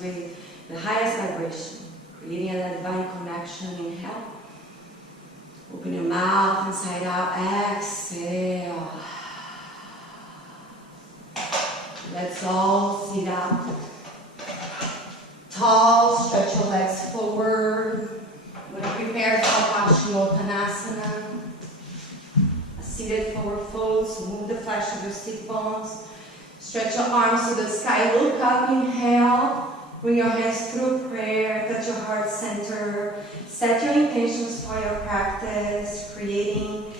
resonates with the highest vibration, creating a divine connection. Inhale. Open your mouth, inside out, exhale. Let's all sit up. Tall, stretch your legs forward. We're going to prepare for Paschimottanasana. A seated forward fold, so move the flesh of your sit bones. Stretch your arms to the sky, look up, inhale. Bring your hands through prayer, touch your heart center. Set your intentions for your practice, creating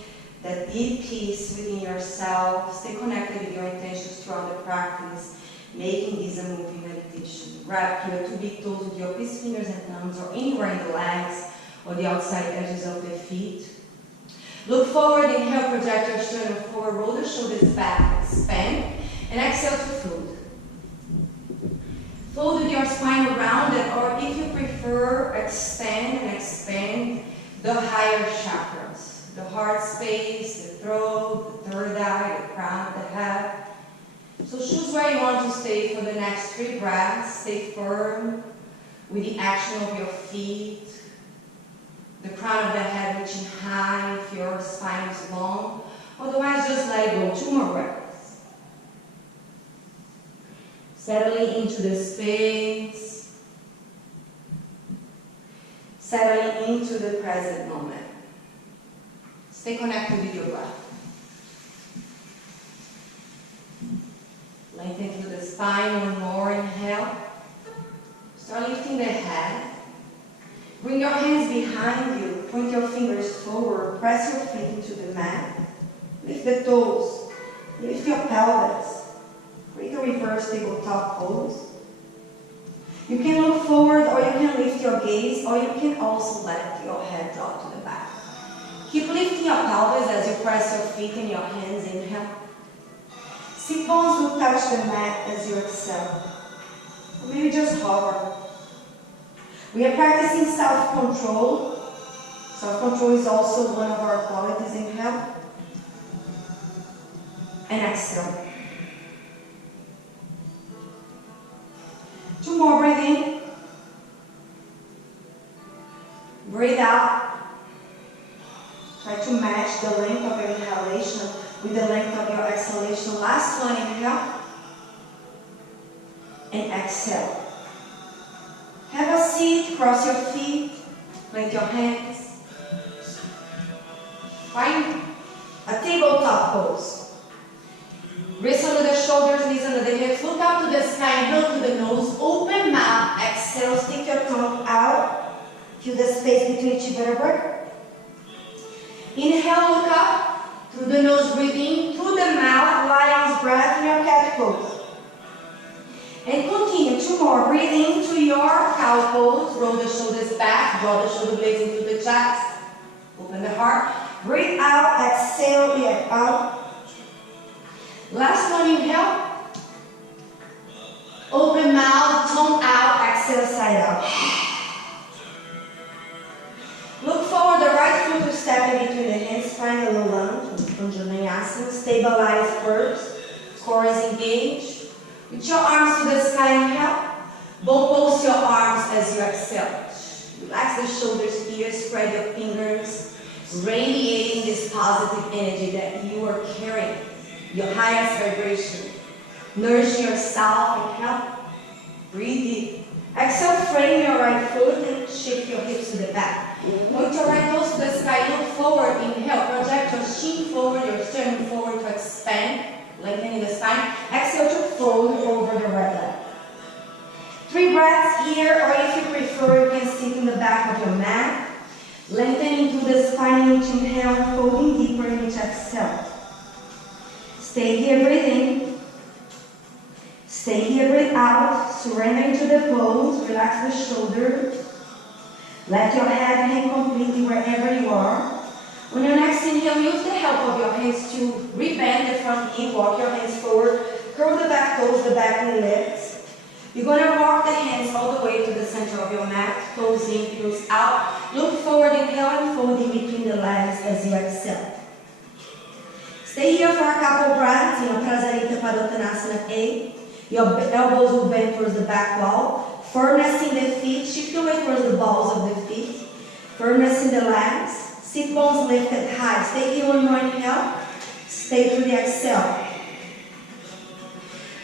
that deep peace within yourself. Stay connected with your intentions throughout the practice, making this a moving meditation. Grab your two big toes with your peace fingers and thumbs, or anywhere in the legs or the outside edges of the feet. Look forward, inhale, project your sternum forward, roll the shoulders back, expand, and exhale to fold. Fold with your spine around it, or if you prefer, extend and expand the higher chakras. The heart space, the throat, the third eye, the crown of the head. So choose where you want to stay for the next 3 breaths. Stay firm with the action of your feet. The crown of the head reaching high if your spine is long. Otherwise, just let it go. 2 more breaths. Settling into the space. Settling into the present moment. Stay connected with your breath. Lengthen through the spine, one more, inhale. Start lifting the head. Bring your hands behind you, point your fingers forward, press your feet into the mat. Lift the toes, lift your pelvis. Create a reverse tabletop pose. You can look forward, or you can lift your gaze, or you can also let your head drop to the back. Keep lifting your pelvis as you press your feet and your hands. Inhale. Sit bones will touch the mat as you exhale. Or maybe just hover. We are practicing self-control. Self-control is also one of our qualities. Inhale. And exhale. 2 more, breathe in. Breathe out. Try to match the length of your inhalation with the length of your exhalation. Last one, inhale. And exhale. Have a seat, cross your feet, plant your hands. Find a tabletop pose. Wrists under the shoulders, knees under the hips. Look up to the sky, inhale to the nose. Open mouth, exhale, stick your tongue out. Feel the space between each vertebrae. Inhale, look up through the nose, breathe in through the mouth, lion's breath in your cat pose. And continue, 2 more. Breathe into your cow pose. Roll the shoulders back, draw the shoulder blades into the chest. Open the heart. Breathe out, exhale, out. Last one, inhale. Open mouth, tongue out, exhale, side out. Look forward, the right foot to step in between the hands, find a low lunge, Vinyasa. Stabilize first, core is engaged. Reach your arms to the sky, inhale. Both pulse your arms as you exhale. Relax the shoulders here, spread your fingers, radiating this positive energy that you are carrying. Your highest vibration. Nourish yourself, inhale. Breathe deep. Exhale, frame your right foot and shift your hips to the back. Point your right toes to the sky, look forward, inhale. Project your shin forward, your sternum forward to expand, lengthening the spine. Exhale to fold over the right leg. 3 breaths here, or if you prefer, you can sit in the back of your mat. Lengthening through the spine, each inhale, folding deeper in each exhale. Stay here, breathe in. Stay here, breathe out. Surrender into the pose. Relax the shoulders. Let your head hang completely wherever you are. On your next inhale, use the help of your hands to rebend the front knee. Walk your hands forward. Curl the back toes, the back knee lifts. You're going to walk the hands all the way to the center of your mat. Toes in, heels out. Look forward, inhale, and fold in between the legs as you exhale. Stay here for a couple breaths in Prasarita Padottanasana A. Your elbows will bend towards the back wall. Firmness in the legs. Sit bones lifted high. Stay here one more inhale. Stay through the exhale.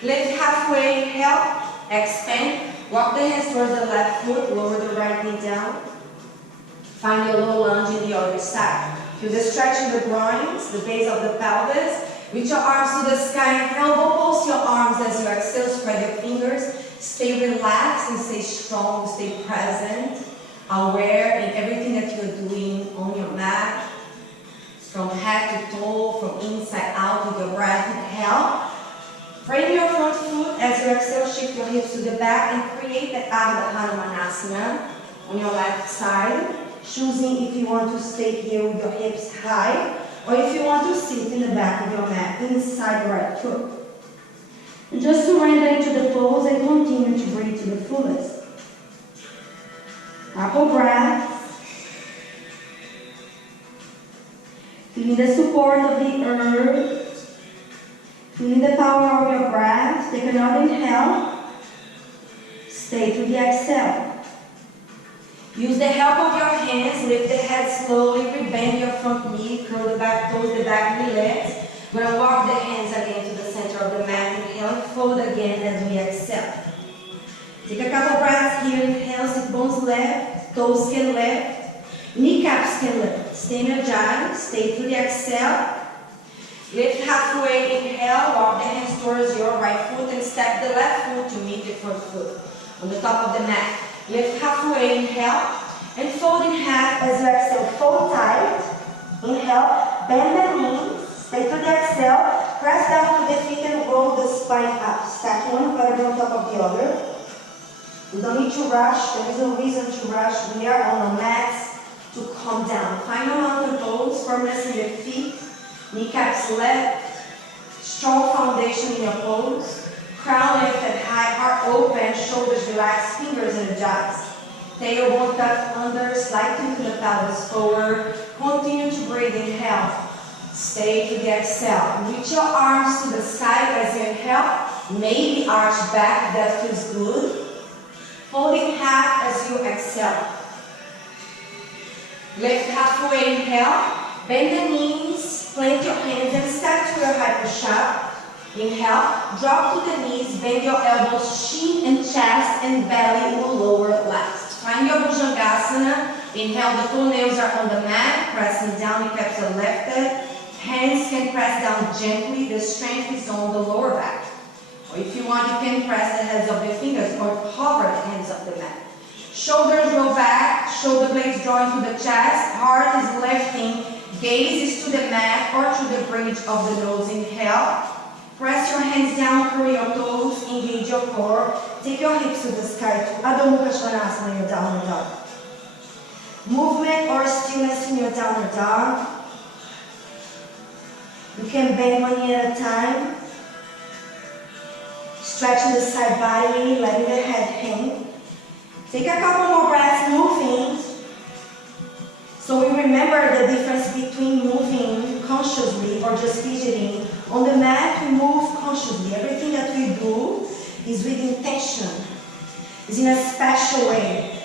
Lift halfway, inhale. Expand. Walk the hands towards the left foot. Lower the right knee down. Find your low lunge in the other side. Feel the stretch in the groins, the base of the pelvis. Reach your arms to the sky. Elbow pulse your arms as you exhale. Spread your fingers. Stay relaxed and stay strong. Stay present. Aware in everything that you're doing on your mat. From head to toe, from inside out with your breath. Inhale. Frame your front foot as you exhale. Shift your hips to the back and create that Ardha Hanumanasana on your left side. Choosing if you want to stay here with your hips high or if you want to sit in the back of your mat inside the right foot. And just surrender into the pose and continue to breathe to the fullest. Couple breaths. Feeling the support of the earth. Feeling the power of your breath. Take another inhale. Stay through the exhale. Use the help of your hands, lift the head slowly, rebend your front knee, curl the back toes, the back knee lifts. We're going to walk the hands again to the center of the mat. Inhale and fold again as we exhale. Take a couple breaths here. Inhale, sit bones lift, toes can lift, kneecaps can lift. Stay energized, stay through the exhale. Lift halfway, inhale, walk the hands towards your right foot and step the left foot to meet the front foot on the top of the mat. Lift halfway, inhale, and fold in half as you exhale. Fold tight, inhale, bend the knees, stay to the exhale, press down to the feet and roll the spine up. Stack one vertebra on top of the other. You don't need to rush, there is no reason to rush. We are on the mats to calm down. Final mountain pose, firmness in the feet, kneecaps left, strong foundation in your pose. Crown lifted high, heart open, shoulders relaxed, fingers energized. Tailbone tucked under, slide into the pelvis forward. Continue to breathe, inhale. Stay to the exhale. Reach your arms to the sky as you inhale. Maybe arch back, that feels good. Fold in half as you exhale. Lift halfway, inhale. Bend the knees, plant your hands and step to your high push-up. Inhale, drop to the knees, bend your elbows, chin and chest and belly will lower last. Find your Bhujangasana. Inhale, the toenails are on the mat, pressing down, kneecaps are lifted. Hands can press down gently, the strength is on the lower back. Or if you want, you can press the heads of the fingers or hover the hands of the mat. Shoulders roll back, shoulder blades draw into the chest, heart is lifting, gaze is to the mat or to the bridge of the nose. Inhale. Press your hands down, curl your toes, engage your core. Take your hips to the sky to Adho Mukha Svanasana, your downward dog. Movement or stillness in your downward dog. You can bend one knee at a time. Stretching the side body, letting the head hang. Take a couple more breaths, moving. So we remember the difference between moving consciously or just fidgeting. On the mat, we move consciously. Everything that we do is with intention, is in a special way.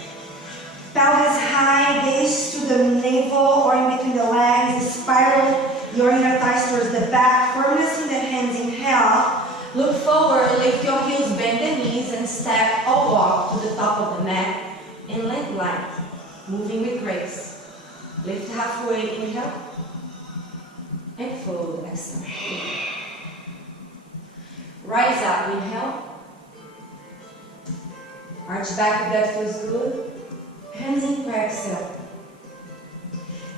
Pelvis high, gaze to the navel or in between the legs, spiral your inner thighs towards the back, firmness in the hands, inhale. Look forward, lift your heels, bend the knees and step or walk to the top of the mat and land light, moving with grace. Lift halfway, inhale, and fold, exhale. Rise up, inhale. Arch back if that feels good. Hands in prayer, exhale.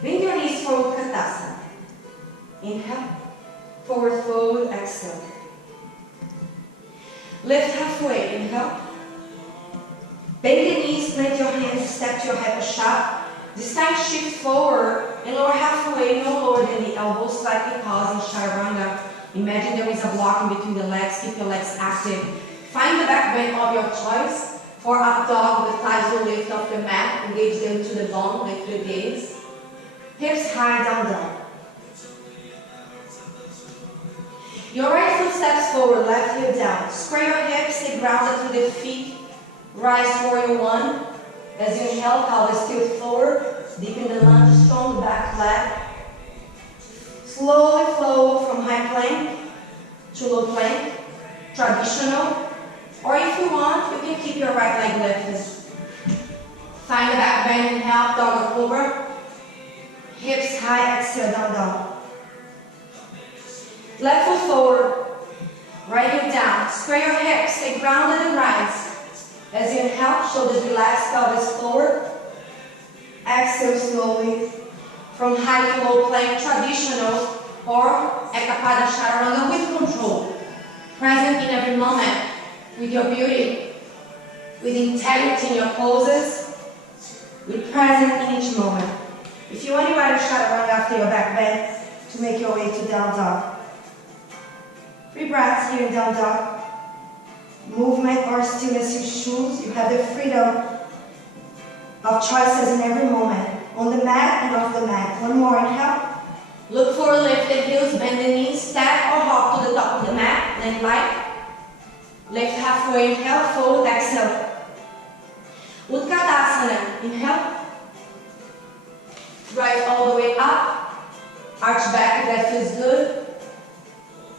Bring your knees forward, Utkatasana. Inhale, forward fold, exhale. Lift halfway, inhale. Bend the knees, plant your hands, step to your hip push-up. This time shift forward and lower halfway, no lower than the elbows, slightly pausing, chaturanga. Imagine there is a block in between the legs, keep your legs active. Find the back bend of your choice. For up dog, the thighs will lift off the mat, engage them to the bone, lift the gaze. Hips high, down, down. Your right foot steps forward, left heel down. Square your hips, stay grounded to the feet. Rise, warrior one. As you inhale, pelvis tilt forward. Deepen the lunge, strong back leg. Slowly flow from high plank to low plank, traditional. Or if you want, you can keep your right leg lifted. Find the back bend, inhale, dog or cobra. Hips high, exhale, down, down. Left foot forward, right heel down. Square your hips, stay grounded and rise. As you inhale, shoulders relax, pelvis forward. Exhale slowly. From high to low plank, traditional or Ekapada Chaturanga with control. Present in every moment with your beauty, with integrity in your poses, with present in each moment. If you want to ride a Chaturanga after your back bend to make your way to down dog. 3 breaths here in down dog. Movement or stillness you choose. You have the freedom of choices in every moment. On the mat and off the mat. One more, inhale. Look for lifted heels, bend the knees, step or hop to the top of the mat, then light. Lift halfway, inhale, fold, exhale. Utkatasana, inhale. Rise all the way up. Arch back if that feels good.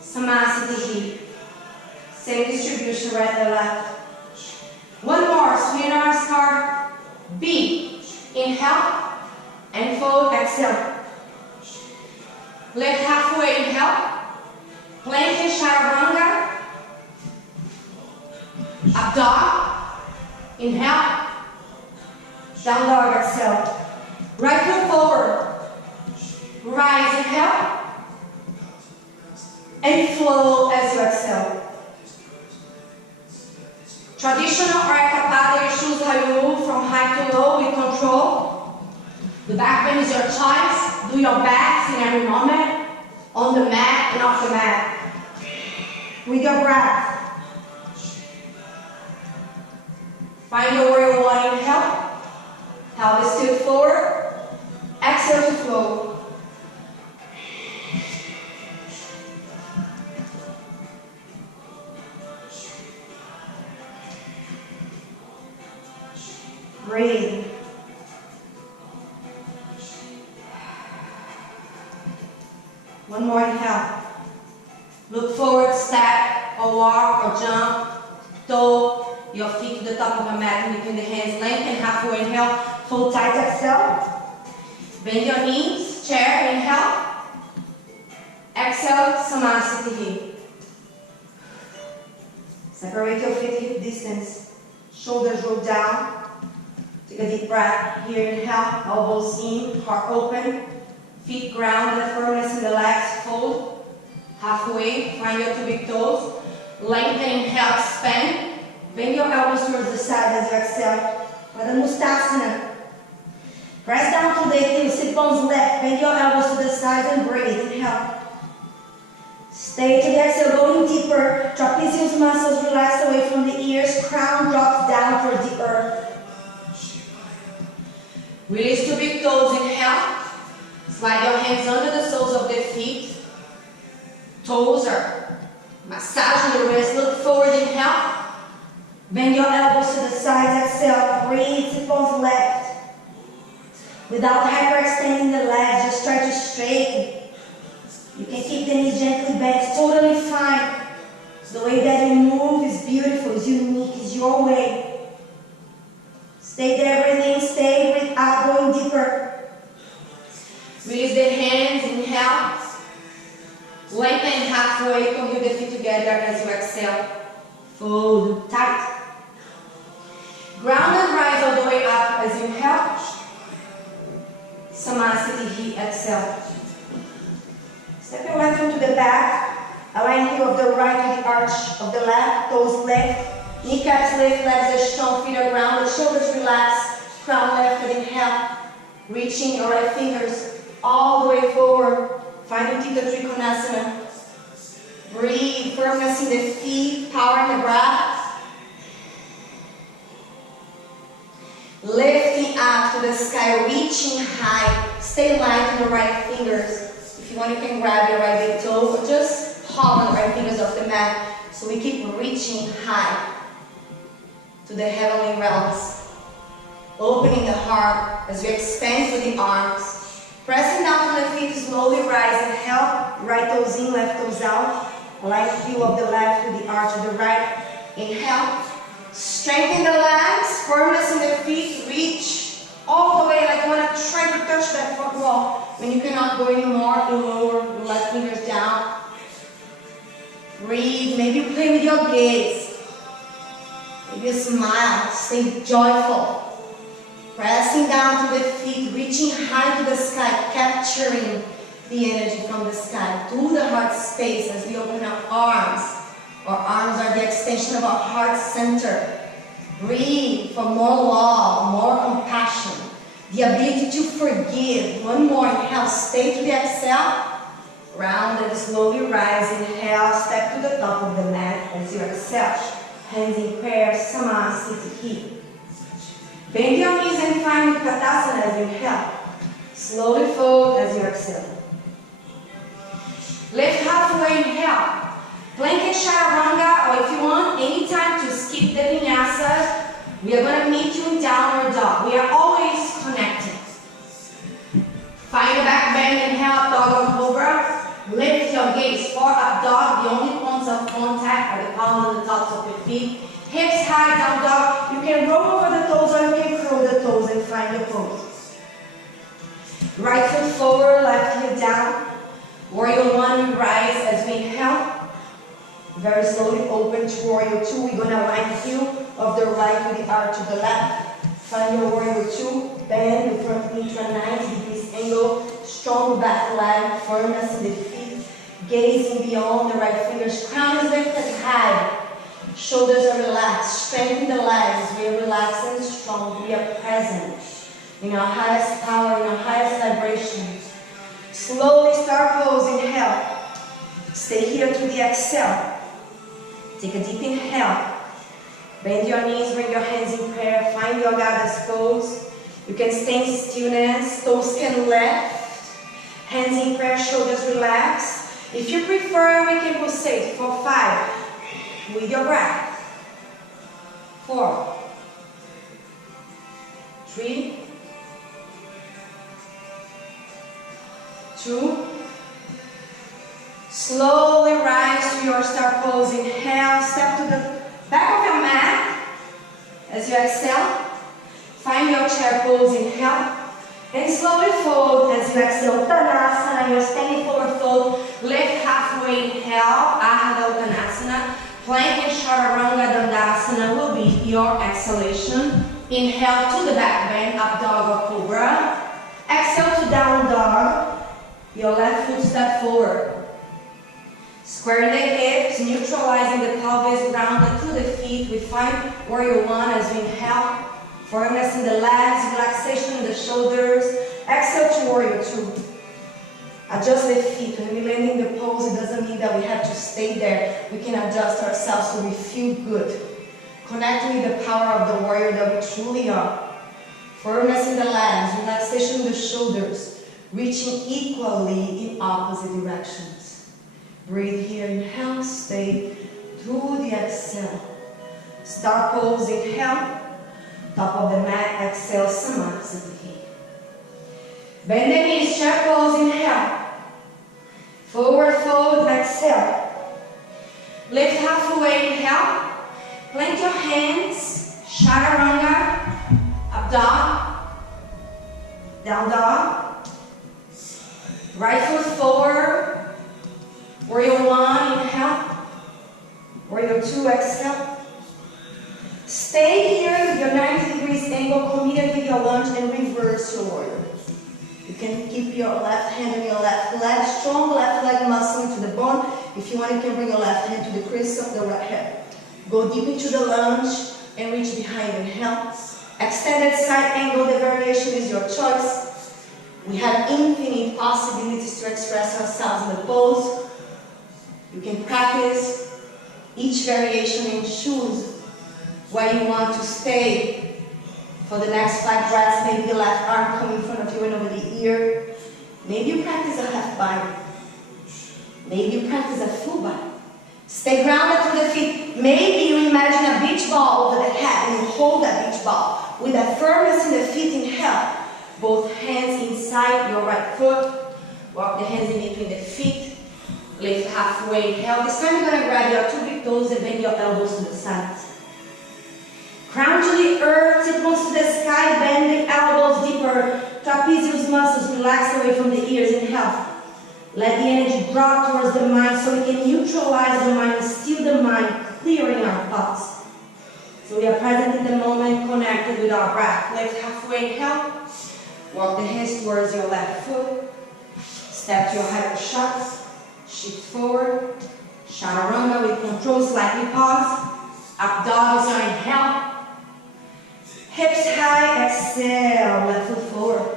Samasthiti. Same distribution, right and left. One more, swing arms card. B. Inhale. And fold, exhale. Lift halfway, inhale. Plank and chaturanga. Up dog. Inhale. Down dog, exhale. Right foot forward. Rise, inhale. And flow as you exhale. Traditional or Ekapada, you choose how you move from high to low with control. The back bend is your choice. Do your best in every moment, on the mat and off the mat. With your breath. Find your warrior one, inhale. Pelvis tilt forward. Exhale to flow. Breathe. One more inhale. Look forward, step or walk or jump. Toe your feet to the top of the mat in between the hands. Lengthen halfway, inhale. Fold tight, exhale. Bend your knees, chair, inhale. Exhale, Samasthiti. Separate your feet hip distance. Shoulders roll down. Take a deep breath. Here, inhale. Elbows in, heart open. Feet ground, the firmness in the legs, fold. Halfway, find your 2 big toes. Lengthen, inhale, expand. Bend your elbows towards the side as you exhale. Pada Mustasana. Press down to the heels, sit bones left. Bend your elbows to the sides and breathe. Inhale. Stay to the exhale, going deeper. Trapezius muscles relax away from the ears. Crown drops down towards the earth. Release 2 big toes, inhale. Slide your hands under the soles of the feet. Toes are massaging the wrist. Look forward, inhale. Bend your elbows to the sides, exhale. Breathe, sit bones left. Without hyperextending the legs, just try to straighten. You can keep the knees gently bent, it's totally fine. The way that you move is beautiful, is unique, is your way. Stay there, breathe in, stay, breathe out, going deeper. Release the hands, inhale. Lengthen halfway, commute the feet together as you exhale. Fold tight. Ground and rise all the way up as you inhale. Samasthiti, exhale. Step your left foot to the back. Align heel of the right to the arch of the left. Toes lift. Kneecaps lift, legs are strong, feet are grounded. Shoulders relax. Crown lifted, inhale. Reaching your right fingers all the way forward. Find Utthita Trikonasana. Breathe, firmness in the feet, power in the breath. Lifting up to the sky, reaching high. Stay light on the right fingers. If you want, you can grab your right big toe, or just palm on the right fingers off the mat. So we keep reaching high to the heavenly realms. Opening the heart. heart as we expand through the arms. Pressing down to the feet, slowly rise. Inhale, right toes in, left toes out. Light heel of the left to the arch of the right. Inhale. Strengthen the legs, firmness in the feet, reach all the way like you want to try to touch that foot wall. When you cannot go anymore, you lower your left fingers down. Breathe, maybe play with your gaze. Maybe a smile, stay joyful. Pressing down to the feet, reaching high to the sky, capturing the energy from the sky to the heart space as we open our arms. Our arms are the extension of our heart center. Breathe for more love, more compassion, the ability to forgive. One more, inhale, stay to the exhale. Round and slowly rise. Inhale, step to the top of the mat as you exhale. Hands in prayer, Samasthiti. Bend your knees and find Utkatasana as you inhale. Slowly fold as you exhale. Lift halfway, inhale. Plank and Chaturanga, or if you want, anytime to skip the Vinyasa, we are going to meet you in downward dog. We are always connected. Find the back bend, inhale, dog or cobra. Lift your gaze for up dog. The only points of contact are the palms and the tops of your feet. Hips high, down dog. You can roll over the toes or you can curl the toes and find your pose. Right foot forward, left heel down. Warrior one, we rise as we inhale. Very slowly open to Warrior two. We're going to line the heel of the right with the arch of the left. Find your Warrior two. Bend the front knee to a 90 degrees angle. Strong back leg, firmness in the feet. Gazing beyond the right fingers. Crown is lifted high. Shoulders are relaxed. Strengthen the legs. We are relaxed and strong. We are present in our highest power, in our highest vibration. Slowly start pose. Inhale. Stay here to the exhale. Take a deep inhale. Bend your knees, bring your hands in prayer. Find your goddess pose. You can stay in stillness. Toes can lift. Hands in prayer, shoulders relax. If you prefer, we can pulsate for 5 with your breath. 4, 3, 2. Slowly rise to your star pose. Inhale, step to the back of your mat. As you exhale, find your chair pose. Inhale. And slowly fold as you exhale. Uttanasana, you're standing forward fold. Lift halfway, inhale. Ardha Uttanasana. Plank and Chaturanga Dandasana will be your exhalation. Inhale to the back bend, up dog or cobra. Exhale to down dog. Your left foot step forward. Square the hips, neutralizing the pelvis, grounded through the feet. We find Warrior one as we inhale. Firmness in the legs, relaxation in the shoulders. Exhale to Warrior two. Adjust the feet. When we land in the pose, it doesn't mean that we have to stay there. We can adjust ourselves so we feel good. Connecting with the power of the warrior that we truly are. Firmness in the legs, relaxation in the shoulders. Reaching equally in opposite directions. Breathe here, inhale, stay through the exhale. Star pose, inhale. Top of the mat, exhale, Samasthiti. Bend the knees, chair pose, inhale. Forward fold, exhale. Lift halfway, inhale. Plant your hands, Chaturanga, up dog, down dog. Right foot forward. Warrior one, inhale. Warrior two, exhale. Stay here with your 90 degrees angle, committed with your lunge, and reverse your warrior. You can keep your left hand on your left leg, strong left leg muscle into the bone. If you want, you can bring your left hand to the crease of the right hip. Go deep into the lunge and reach behind. Inhale. Extended side angle, the variation is your choice. We have infinite possibilities to express ourselves in the pose. You can practice each variation and choose where you want to stay for the next 5 breaths. Maybe the left arm coming in front of you and over the ear. Maybe you practice a half bind. Maybe you practice a full bind. Stay grounded to the feet. Maybe you imagine a beach ball over the head and you hold that beach ball. with a firmness in the feet. Inhale. Both hands inside your right foot. Walk the hands in between the feet. Lift halfway. Inhale. This time you're going to grab your 2 big toes and bend your elbows to the sides. Crown to the earth, sit bones to the sky, bend the elbows deeper. Trapezius muscles relax away from the ears. Inhale. Let the energy drop towards the mind so we can neutralize the mind, still the mind, clearing our thoughts. So we are present in the moment, connected with our breath. Lift halfway. Inhale. Walk the hands towards your left foot. Step to your hyper shots. Shift forward. Chaturanga with control, slightly pause. Up dog is your inhale. Hips high, exhale, left foot forward.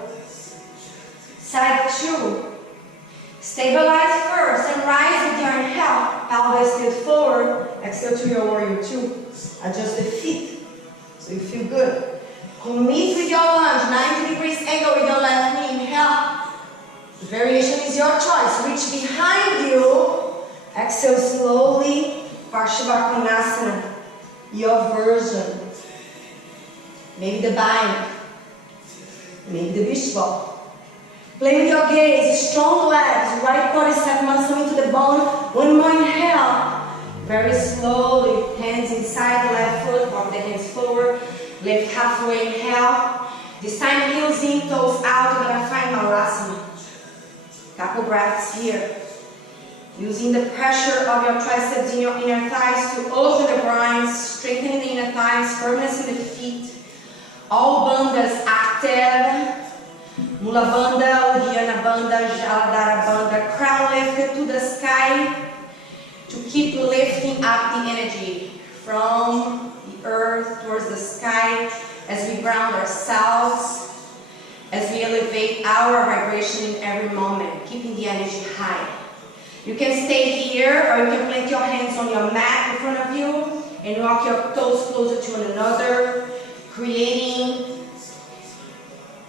Side 2. Stabilize first and rise with your inhale. Pelvis tilt forward. Exhale to your warrior 2. Adjust the feet so you feel good. Commit with your lunge. 90 degrees angle with your left knee. Inhale. The variation is your choice. Reach behind you. Exhale slowly. Parshavasana. Your version. Maybe the bind. Maybe the beach ball. Play with your gaze. Strong legs. Right quadricep muscle into the bone. One more inhale. Very slowly. Hands inside the left foot. Walk the hands forward. Lift halfway. Inhale. This time heels in, toes out. You're going to find Malasana. Couple breaths here. Using the pressure of your triceps in your inner thighs to open the groins, strengthening the inner thighs, firmness in the feet. All bandhas active. Mula Bandha, Uddiyana Bandha, Jaladhara Bandha. Crown lifted to the sky to keep lifting up the energy from the earth towards the sky as we ground ourselves, as we elevate our vibration in every moment, keeping the energy high. You can stay here or you can plant your hands on your mat in front of you and walk your toes closer to one another, creating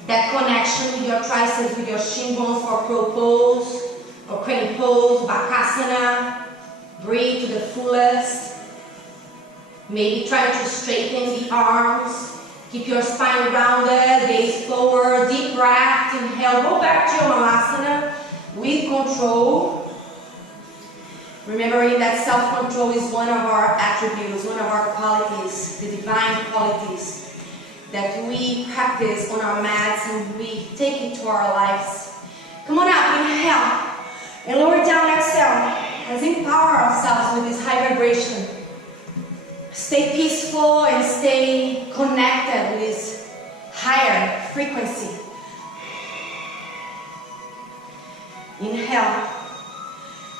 that connection with your triceps, with your shin bones for crow pose or crane pose, Bakasana. Breathe to the fullest. Maybe try to straighten the arms. Keep your spine rounded, gaze forward, deep breath. Inhale, go back to your Malasana with control. Remembering that self-control is one of our attributes, one of our qualities, the divine qualities that we practice on our mats and we take it to our lives. Come on up, inhale, and lower down, exhale. Let's empower ourselves with this high vibration. Stay peaceful and stay connected with this higher frequency. Inhale,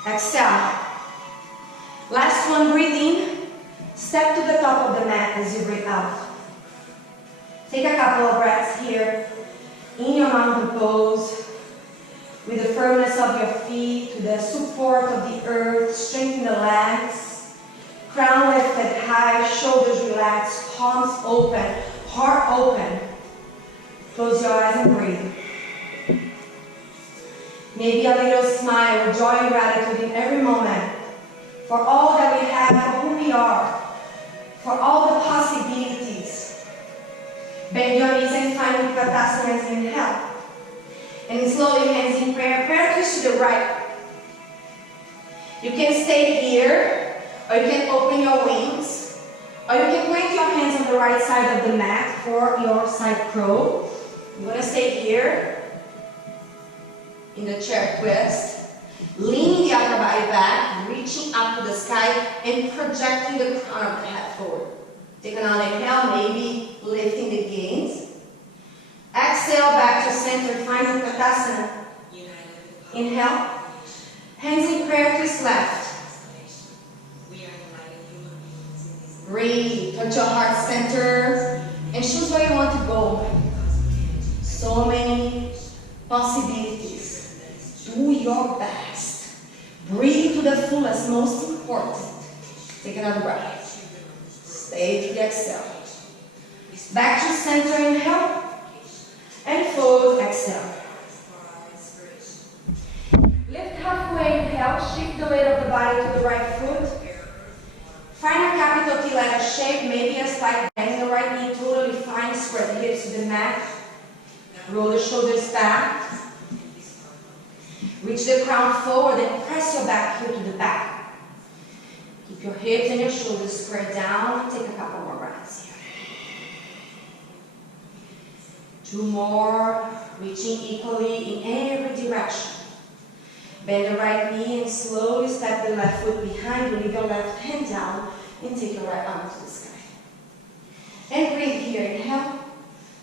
exhale. Last one, breathe in. Step to the top of the mat as you breathe out. Take a couple of breaths here in your mountain pose with the firmness of your feet, to the support of the earth. Strengthen the legs. Crown lifted high, shoulders relaxed, palms open, heart open. Close your eyes and breathe. Maybe a little smile, joy and gratitude in every moment for all that we have, for who we are, for all the possibilities. Bend your knees and find Utkatasana as you inhale. And slowly hands in prayer. Prayer twist to the right. You can stay here, or you can open your wings, or you can plant your hands on the right side of the mat for your side crow. I'm going to stay here in the chair twist. Leaning the upper body back, reaching up to the sky, and projecting the crown of the head forward. Take another inhale, maybe lifting the gains. Exhale, back to center, find Utkatasana. Inhale. Hands in prayer, twist left. Breathe, touch your heart center, and choose where you want to go. So many possibilities. Do your best. Breathe to the fullest, most important. Take another breath. Stay to the exhale. Back to center, inhale. And fold, exhale. Lift halfway, inhale. Shift the weight of the body to the right foot. Find a capital T letter shape, maybe a slight bend in the right knee, totally fine. Square hips to the mat. Roll the shoulders back. Reach the crown forward and press your back heel to the back. Keep your hips and your shoulders squared down. Take a couple more breaths here. 2 more. Reaching equally in every direction. Bend the right knee and slowly step the left foot behind you. Leave your left hand down and take your right arm to the sky. And breathe here. Inhale.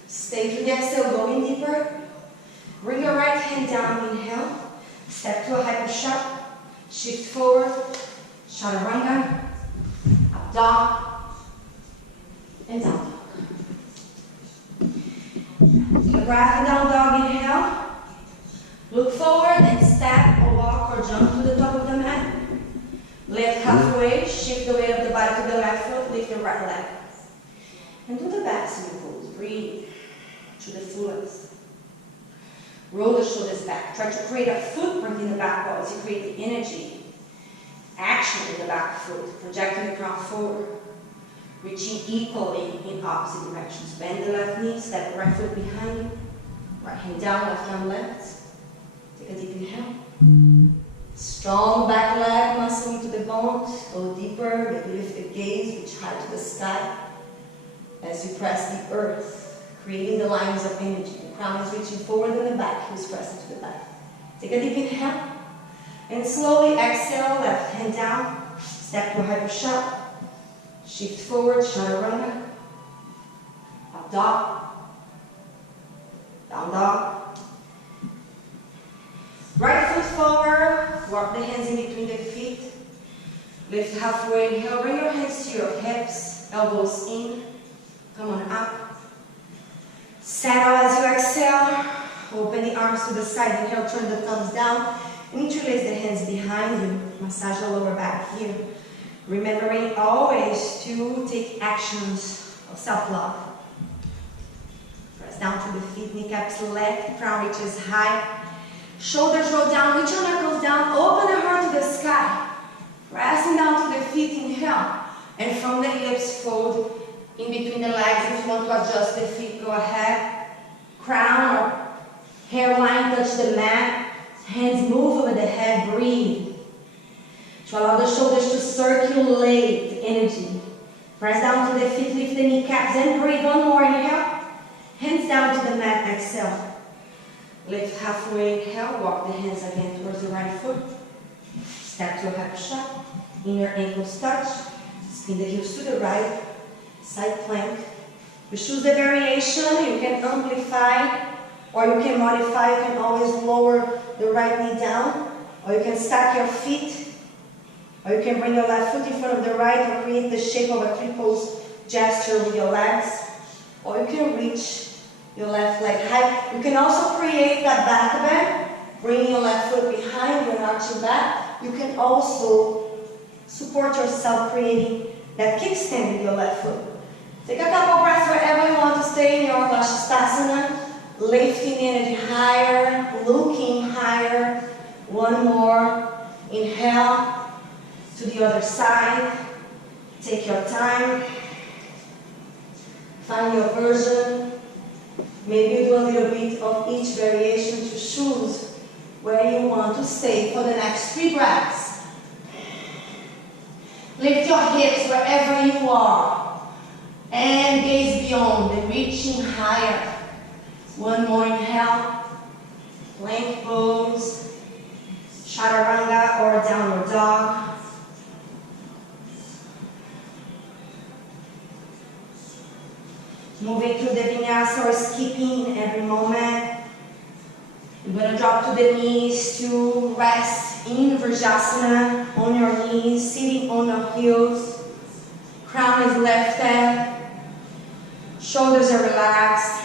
Stay through the exhale, going deeper. Bring your right hand down. Inhale. Step to a high push-up. Shift forward. Chaturanga. Up dog. And down dog. Take a breath in down dog. Inhale. Look forward and step or walk or jump to the top of the mat. Lift halfway, shift the weight of the body to the left foot, lift the right leg. And do the back single pose. Breathe to the fullest. Roll the shoulders back. Try to create a footprint in the back wall as you create the energy. Action in the back foot. Projecting the crown forward. Reaching equally in opposite directions. Bend the left knee, step the right foot behind you. Right hand down, left arm left. Take a deep inhale. Strong back leg, muscle into the bones. Go deeper, maybe lift the gaze, reach high to the sky. As you press the earth, creating the lines of energy. The crown is reaching forward and the back is pressing to the back. Take a deep inhale. And slowly exhale, left hand down. Step to a high push-up. Shift forward, chaturanga. Up dog. Down dog. Right foot forward, walk the hands in between the feet. Lift halfway, inhale, bring your hands to your hips, elbows in. Come on up. Settle as you exhale. Open the arms to the side, inhale, turn the thumbs down. And interlace the hands behind you. Massage the lower back here. Remembering always to take actions of self-love. Press down to the feet, kneecaps left, crown reaches high. Shoulders roll down, reach your knuckles down, open the heart to the sky. Pressing down to the feet, inhale. And from the hips, fold in between the legs. If you want to adjust the feet, go ahead. Crown or hairline touch the mat. Hands move over the head, breathe. To allow the shoulders to circulate the energy. Press down to the feet, lift the kneecaps, and breathe. One more, inhale. Hands down to the mat, exhale. Lift halfway, inhale, walk the hands again towards the right foot. Step to a high push-up. Inner ankles touch. Spin the heels to the right. Side plank. You choose the variation. You can amplify or you can modify. You can always lower the right knee down. Or you can stack your feet. Or you can bring your left foot in front of the right and create the shape of a three-pose gesture with your legs. Or you can reach your left leg high. You can also create that back bend, bringing your left foot behind you and arching back. You can also support yourself creating that kickstand with your left foot. Take a couple breaths wherever you want to stay in your Vashisthasana. Lifting energy higher, looking higher. One more. Inhale to the other side. Take your time. Find your version. Maybe do a little bit of each variation to choose where you want to stay for the next 3 breaths. Lift your hips wherever you are and gaze beyond and reaching higher. One more inhale, plank pose, chaturanga or downward dog. Moving through the Vinyasa or skipping in every moment. You're going to drop to the knees to rest in Vrajasana on your knees, sitting on your heels. Crown is lifted. Shoulders are relaxed.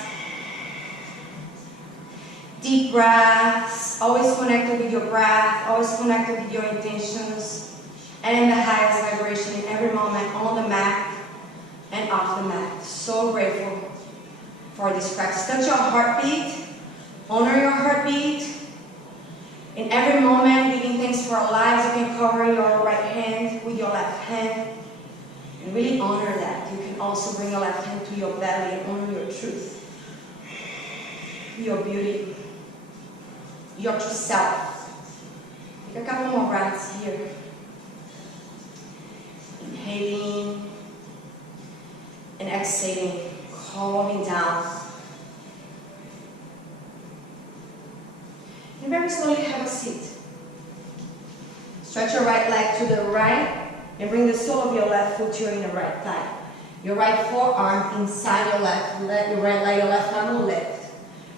Deep breaths. Always connected with your breath. Always connected with your intentions. And the highest vibration in every moment on the mat and off the mat. So grateful for this practice. Touch your heartbeat. Honor your heartbeat. In every moment, giving thanks for our lives, you can cover your right hand with your left hand. And really honor that. You can also bring your left hand to your belly and honor your truth. your beauty, your true self. Take a couple more breaths here. Inhaling and exhaling, calming down. And very slowly have a seat. Stretch your right leg to the right and bring the sole of your left foot to your inner right thigh. Your right forearm inside your left leg, your right leg, your left arm will lift.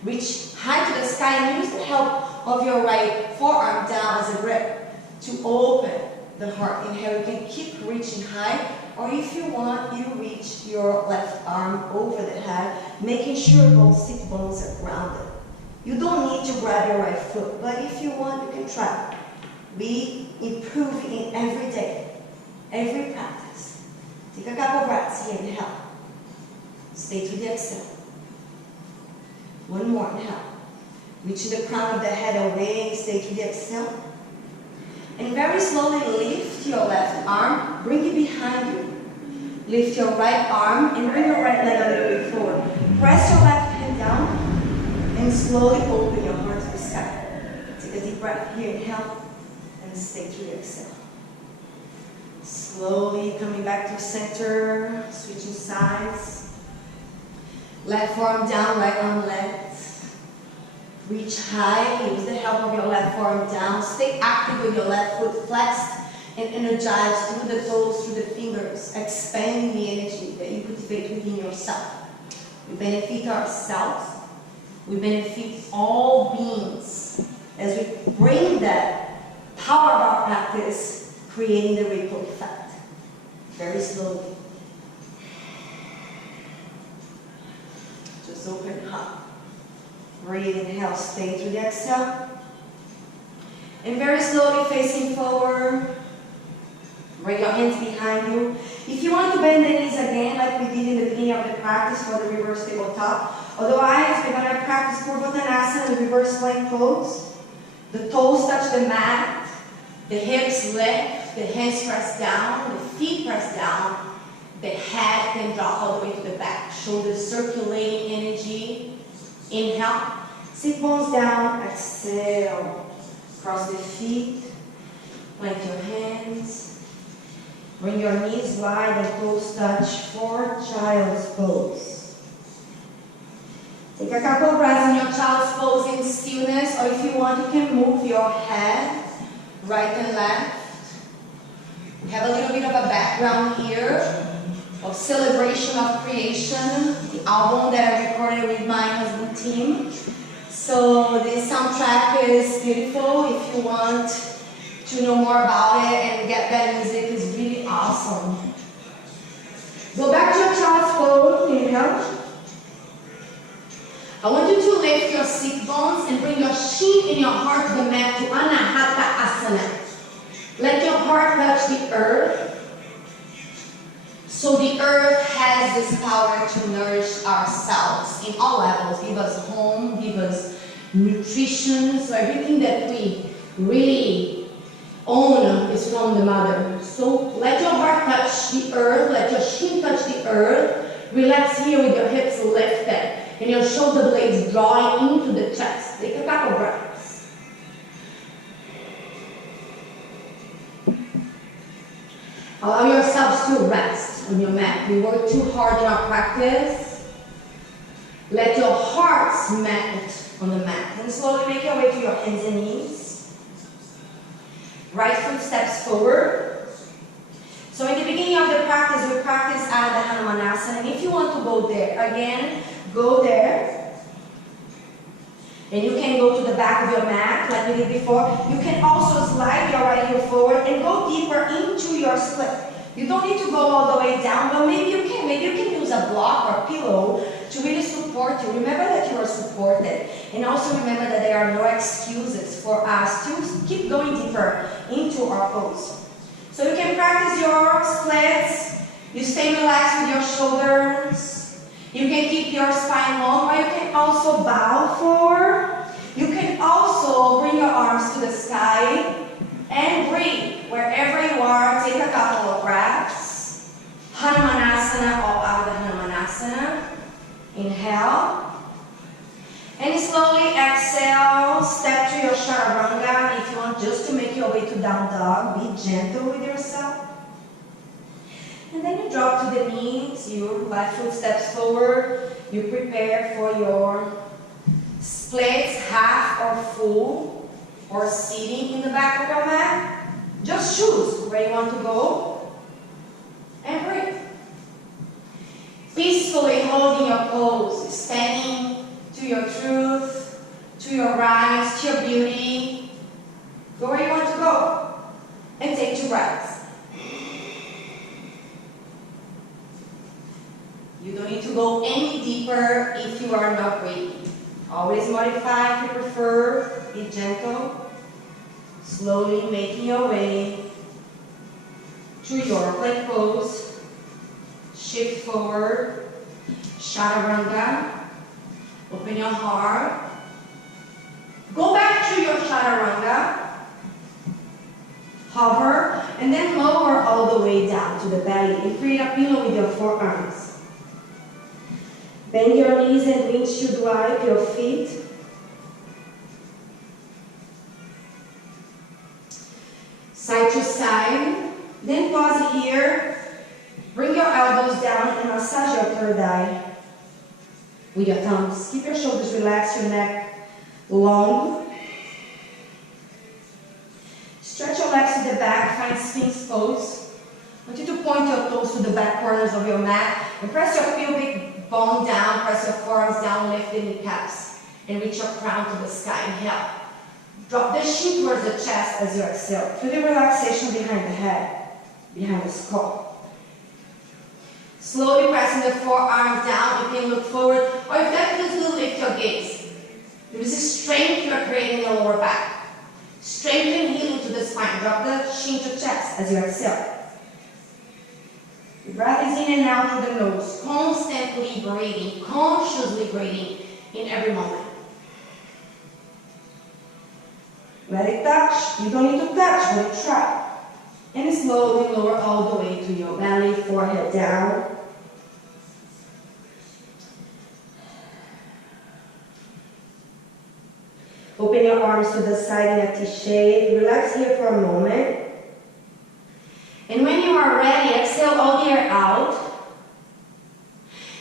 Reach high to the sky and use the help of your right forearm down as a grip to open the heart. Inhale, you can keep reaching high, or if you want, you reach your left arm over the head, making sure both sit bones are grounded. You don't need to grab your right foot, but if you want, you can try. We improve in every day, every practice. Take a couple breaths here, inhale. Stay to the exhale. One more, inhale. Reach the crown of the head away, stay to the exhale. And very slowly lift your left arm, bring it behind you. Lift your right arm and bring your right leg a little bit forward. Press your left hand down and slowly open your heart to the sky. Take a deep breath here, inhale, and stay to the exhale. Slowly coming back to center, switching sides. Left forearm down, right arm left. Reach high, use the help of your left forearm down. Stay active with your left foot flexed and energized through the toes, through the fingers, expanding the energy that you cultivate within yourself. We benefit ourselves. We benefit all beings as we bring that power of our practice, creating the ripple effect. Very slowly. Just open up. Breathe, inhale, stay through the exhale. And very slowly facing forward. Bring your hands behind you. If you want to bend the knees again, like we did in the beginning of the practice for the reverse tabletop. Otherwise, we're going to practice Purvottanasana with reverse plank pose. The toes touch the mat. The hips lift. The hands press down. The feet press down. The head can drop all the way to the back. Shoulders circulating energy. Inhale, sit bones down, exhale, cross the feet, plank your hands, bring your knees wide and toes touch for child's pose. Take a couple of breaths in your child's pose in stillness, or if you want, you can move your head right and left. We have a little bit of a background here of celebration of creation, the album that I recorded with my husband Tim. So this soundtrack is beautiful. If you want to know more about it and get that music, it's really awesome. Go back to your child's pose, inhale. I want you to lift your sit bones and bring your shin and your heart to the mat to Anahata Asana. Let your heart touch the earth. So the earth has this power to nourish ourselves in all levels. Give us home, give us nutrition. So everything that we really own is from the mother. So let your heart touch the earth, let your shin touch the earth. Relax here with your hips lifted and your shoulder blades drawing into the chest. Take a couple breaths. Allow yourselves to rest on your mat. We work too hard in our practice. Let your hearts melt on the mat. And slowly make your way to your hands and knees. Right foot steps forward. So in the beginning of the practice, we practice Ardha Hanumanasana. And if you want to go there, again, go there. And you can go to the back of your mat like we did before. You can also slide your right heel forward and go deeper into your split. You don't need to go all the way down, but maybe you can. Maybe you can use a block or a pillow to really support you. Remember that you are supported. And also remember that there are no excuses for us to keep going deeper into our pose. So you can practice your splits. You stay relaxed with your shoulders. You can keep your spine long, or you can also bow forward. You can also bring your arms to the sky and breathe. Wherever you are, take a couple of breaths. Hanumanasana or Ardha Hanumanasana. Inhale. And slowly exhale, step to your chaturanga. If you want just to make your way to down dog, be gentle with yourself. And then you drop to the knees, your left foot steps forward, you prepare for your splits, half or full, or sitting in the back of your mat. Just choose where you want to go, and breathe. Peacefully holding your pose, standing to your truth, to your rise, to your beauty. Go where you want to go, and take 2 breaths. You don't need to go any deeper if you are not breathing. Always modify if you prefer. Be gentle. Slowly making your way to your plank pose. Shift forward. Chaturanga. Open your heart. Go back to your chaturanga. Hover. And then lower all the way down to the belly. And create a pillow with your forearms. Bend your knees and windshield wipe your feet. Side to side. Then pause here. Bring your elbows down and massage your third eye with your thumbs. Keep your shoulders relaxed, your neck long. Stretch your legs to the back, find Sphinx pose. I want you to point your toes to the back corners of your mat and press your pubic bone down, press your forearms down, lift the kneecaps, and reach your crown to the sky. Inhale. Drop the chin towards the chest as you exhale. Feel the relaxation behind the head, behind the skull. Slowly pressing the forearms down. You can look forward, or if that feels good, lift your gaze. There is a strength you are creating in the lower back. Strength and healing to the spine. Drop the chin to chest as you exhale. The breath is in and out through the nose, constantly breathing, consciously breathing in every moment. Let it touch. You don't need to touch, but try. And slowly lower all the way to your belly, forehead down. Open your arms to the side in a T shape. Relax here for a moment. And when you are ready, exhale all the air out.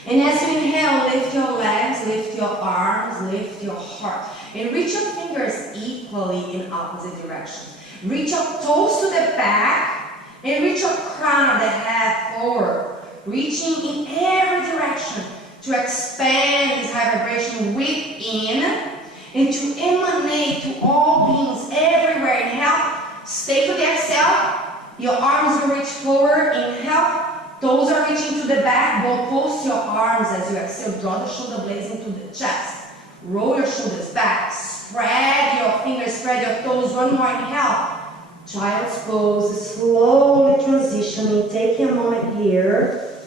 And as you inhale, lift your legs, lift your arms, lift your heart. And reach your fingers equally in opposite directions. Reach your toes to the back and reach your crown of the head forward. Reaching in every direction to expand this high vibration within and to emanate to all beings everywhere. Inhale, stay to the exhale. Your arms will reach forward, inhale, toes are reaching to the back, both post your arms as you exhale, draw the shoulder blades into the chest, roll your shoulders back, spread your fingers, spread your toes, one more inhale, child's pose, slowly transitioning, taking a moment here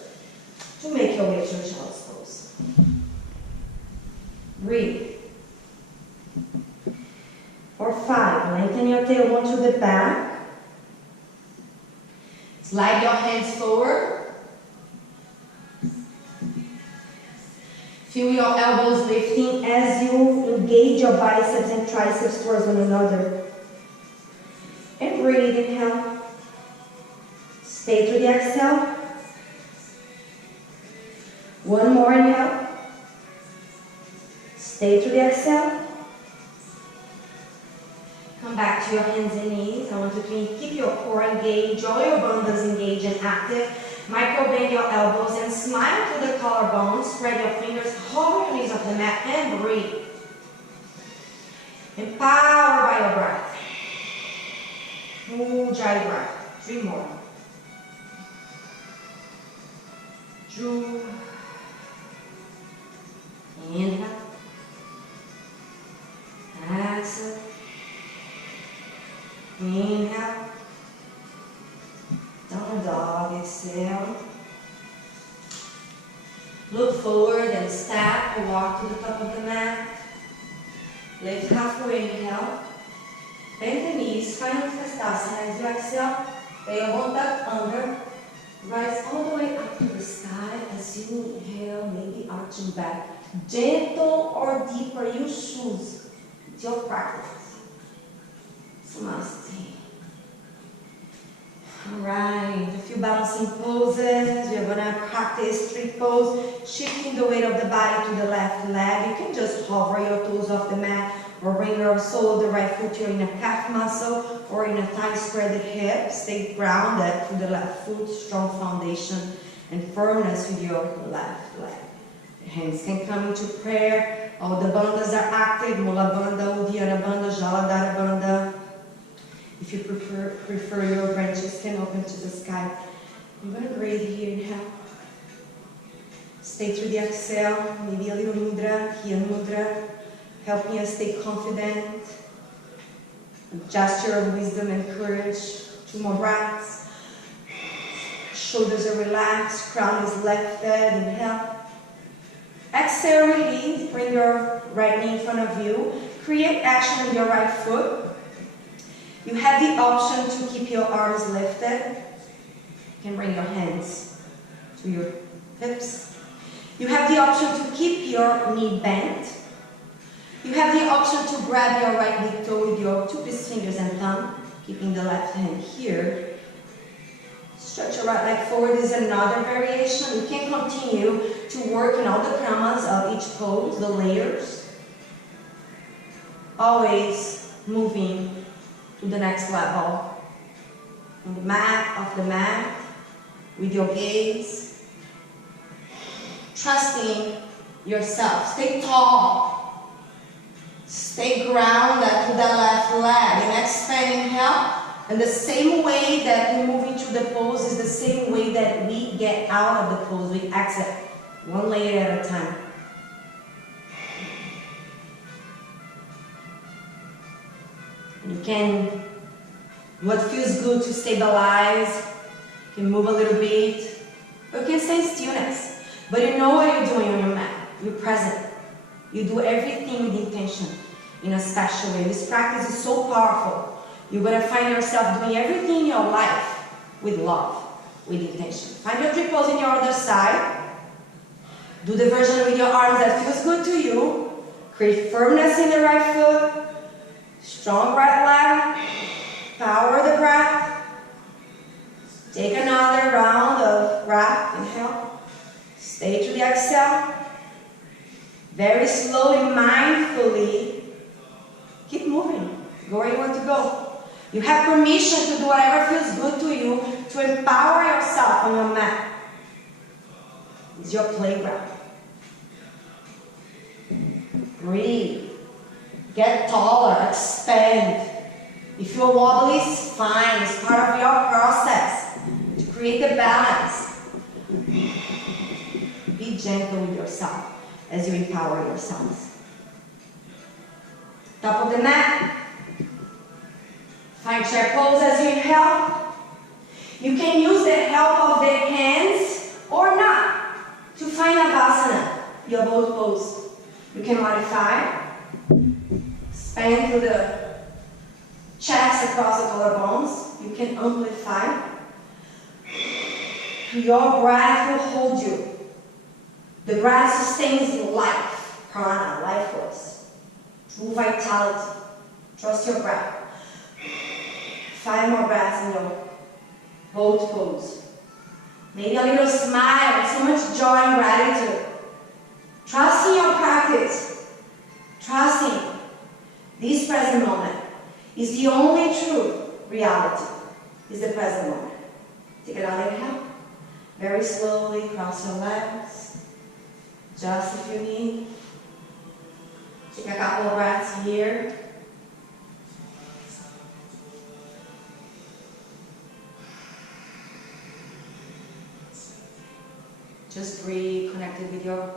to make your way to child's pose. Breathe. For 5, lengthen your tailbone to the back. Slide your hands forward. Feel your elbows lifting as you engage your biceps and triceps towards one another. And breathe, inhale. Stay through the exhale. One more inhale. Stay through the exhale. Come back to your hands and knees. I want you to keep your core engaged, all your bandhas engaged and active. Micro bend your elbows and smile to the collarbones. Spread your fingers, hold your knees off the mat and breathe. Empower by your breath. Ujjayi breath. 3 more. 2. Inhale. Exhale. Inhale. Down dog, exhale. Look forward and step or walk to the top of the mat. Lift halfway, inhale. Bend the knees, find Vinyasa as you exhale. Tailbone tucked under. Rise all the way up to the sky as you inhale, maybe arching back Gentle or deeper, you choose. It's your practice. Namaste. Alright, a few balancing poses. We're going to practice street pose, shifting the weight of the body to the left leg. You can just hover your toes off the mat or bring your sole of the right foot here in a calf muscle or in a tight spreaded hip. Stay grounded to the left foot, strong foundation and firmness with your left leg. The hands can come into prayer. All the bandhas are active. Mula bandha, Uddiyana bandha, Jaladhara bandha. If you prefer, your branches can open to the sky. I'm going to breathe here, inhale. Stay through the exhale, maybe a little mudra, here mudra, helping us stay confident. A gesture of wisdom and courage. 2 more breaths. Shoulders are relaxed, crown is lifted, inhale. Exhale, release, bring your right knee in front of you. Create action with your right foot. You have the option to keep your arms lifted. You can bring your hands to your hips. You have the option to keep your knee bent. You have the option to grab your right big toe with your 2 big fingers and thumb, keeping the left hand here. Stretch your right leg forward is another variation. You can continue to work in all the kramas of each pose, the layers. Always moving to the next level. On the mat, off the mat, with your gaze. Trusting yourself. Stay tall. Stay grounded to the left leg. And expand, inhale. And the same way that we move into the pose is the same way that we get out of the pose. We exit 1 layer at a time. You can, what feels good to stabilize, you can move a little bit, or you can stay in stillness. But you know what you're doing on your mat. You're present. You do everything with intention in a special way. This practice is so powerful. You're going to find yourself doing everything in your life with love, with intention. Find your tree pose in your other side. Do the version with your arms that feels good to you. Create firmness in the right foot. Strong right leg. Power the breath. Take another round of breath. Inhale. Stay to the exhale. Very slowly, mindfully, keep moving. Go where you want to go. You have permission to do whatever feels good to you, to empower yourself on your mat. It's your playground. Breathe. Get taller, expand. If you're wobbly, it's fine. It's part of your process to create the balance. Be gentle with yourself as you empower yourselves. Top of the mat. Find chair pose as you inhale. You can use the help of the hands or not to find Avasana, your boat pose. You can modify. Expand through the chest across the collarbones. You can amplify. Your breath will hold you. The breath sustains life, prana, life force. True vitality. Trust your breath. 5 more breaths in your boat pose. Maybe a little smile, so much joy and gratitude. Trusting your practice. Trusting this present moment is the only true reality. Is the present moment. Take another inhale. Very slowly cross your legs. Just if you need. Take a couple of breaths here. Just breathe, connected with your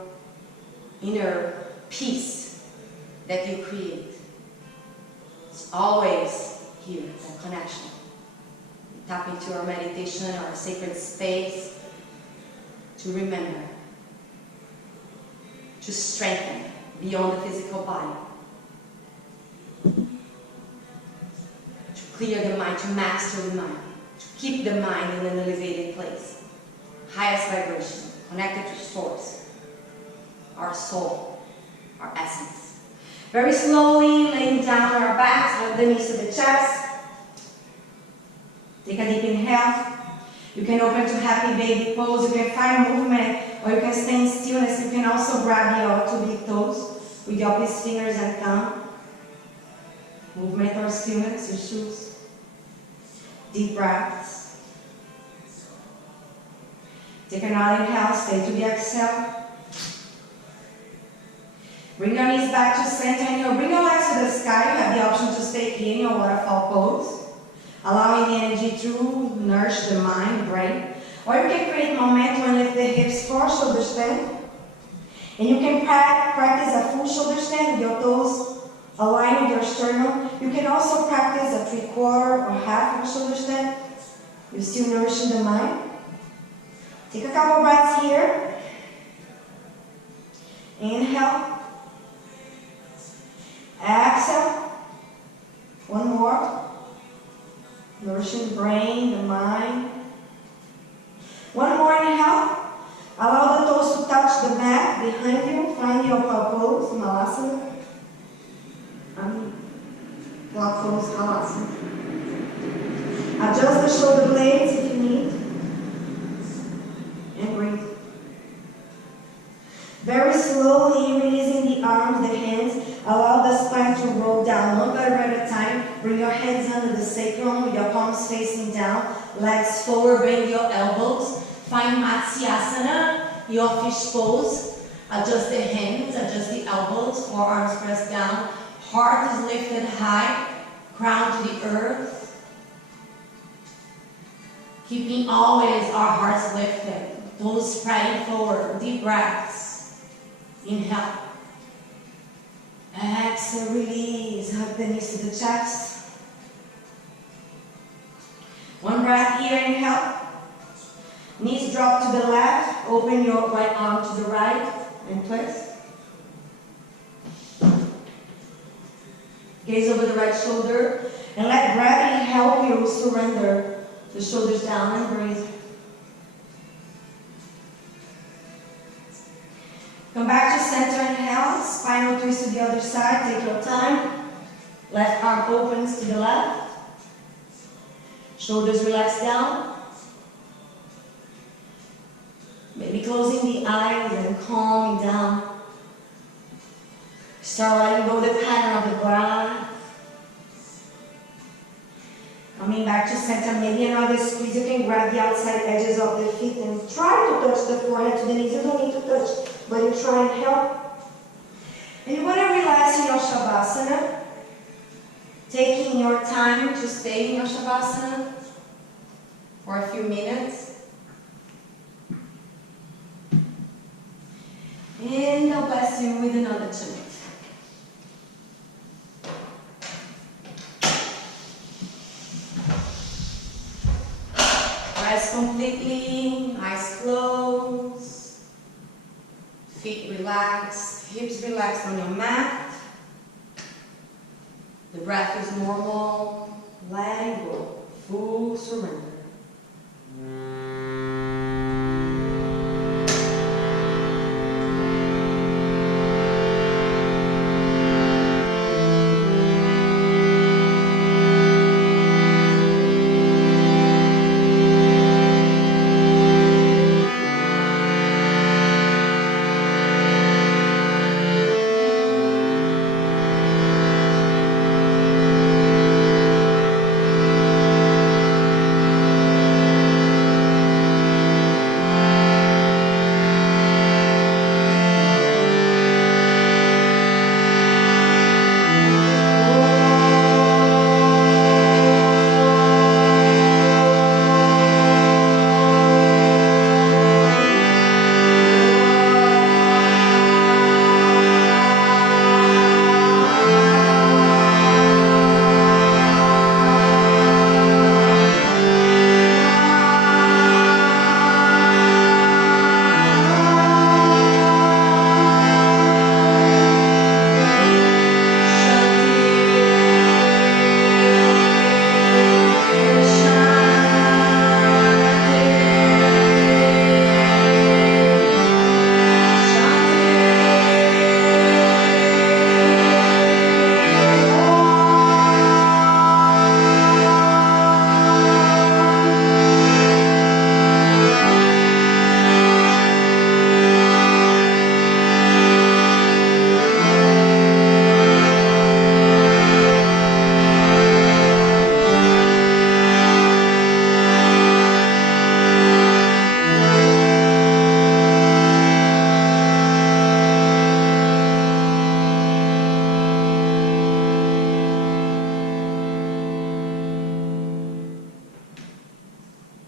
inner peace that you create. It's always here, that connection. You tap into our meditation, our sacred space, to remember, to strengthen beyond the physical body, to clear the mind, to master the mind, to keep the mind in an elevated place, highest vibration, connected to source, our soul. Very slowly, laying down on our backs, hug the knees to the chest. Take a deep inhale. You can open to happy baby pose. You can find movement, or you can stay in stillness. You can also grab your two big toes with your opposite fingers and thumb. Movement or stillness, you choose. Deep breaths. Take another inhale, stay to the exhale. Bring your knees back to center and you'll bring your legs to the sky. You have the option to stay here in your waterfall pose, allowing the energy to nourish the mind, brain. Or you can create momentum and lift the hips for shoulder stand. And you can practice a full shoulder stand with your toes aligned with your sternum. You can also practice a 3/4 or half of shoulder stand. You're still nourishing the mind. Take a couple breaths here. Inhale. Exhale. One more. Nourishing the brain, the mind. One more inhale. Allow the toes to touch the mat behind you. Find your pose, Malasana. Block pose, Halasana. Adjust the shoulder blades if you need. And breathe. Very slowly releasing the arms, the hands. Allow the spine to roll down one vertebra at a time. Bring your hands under the sacrum with your palms facing down. Legs forward, bring your elbows. Find Matsyasana, your fish pose. Adjust the hands, adjust the elbows, forearms pressed down. Heart is lifted high, crown to the earth. Keeping always our hearts lifted, toes spreading forward, deep breaths. Inhale. Exhale, release, hug the knees to the chest. One breath here, inhale. Knees drop to the left, open your right arm to the right, and place. Gaze over the right shoulder, and let gravity help you surrender the shoulders down and breathe. Come back to center, inhale, spinal twist to the other side, take your time. Left arm opens to the left. Shoulders relax down. Maybe closing the eyes and calming down. Start letting go the pattern of the breath. Coming back to center, maybe another squeeze. You can grab the outside edges of the feet and try to touch the forehead to the knees. You don't need to touch, but you try and help. And you want to relax in your Shavasana. Taking your time to stay in your Shavasana for a few minutes. And I'll bless you with another 2 minutes. Rest completely, eyes closed, feet relaxed, hips relaxed on your mat. The breath is normal, letting go, full surrender.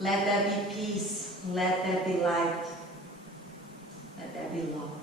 Let there be peace. Let there be light. Let there be love.